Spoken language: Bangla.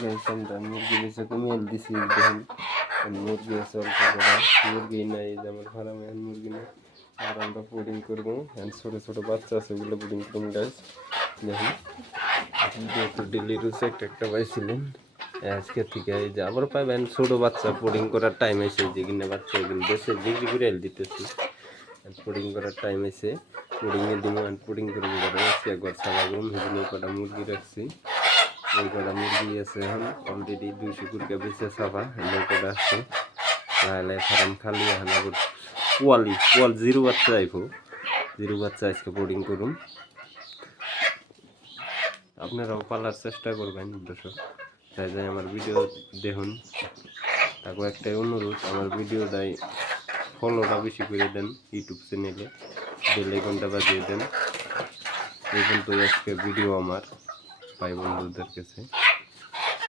গাইস আমরা মুরগি বেচে কমিয়ে দিছি দেখুন মুরগি আছে অল্প করে মুরগি নাই যে আমার ফার্মে মুরগি নেই আর আমরা পুডিং করবো ছোটো ছোটো বাচ্চা আছে ওগুলো পুডিং করুন গাইস দেখুন যেহেতু ডেলি রুচে একটা পাইছিলেন আজকে থেকে এই যে আবার পাইবেন ছোটো বাচ্চা পুডিং করার টাইম এসে যে কিনা বাচ্চা এগুলো দেশে বিক্রি করে দিতেছি পুডিং করার টাইম এসে পুডিংয়ে দিব পুডিং করে রাখছি একবার সাদা গরম সেগুলো কটা মুরগি রাখছি ওই কটা মুরগি আছে এখন অলরেডি 200 কুড়ি বেঁচে সাফা এমন কটা আসছে লাহে ফার্ম খালি এখন আবার পোয়াল জিরো বাচ্চা আইব জিরো বাচ্চা আজকে পুডিং করুন আপনারাও পালার চেষ্টা করবেন দর্শক তাই যাই আমার ভিডিও দেখুন তারপর একটাই অনুরোধ আমার ভিডিও দেয় ফলোটা বেশি করে দেন ইউটিউব চ্যানেলে বেল আইকনটা বাজিয়ে দেন এই পর্যন্ত আজকে ভিডিও আমার ভাই বন্ধুদের কাছে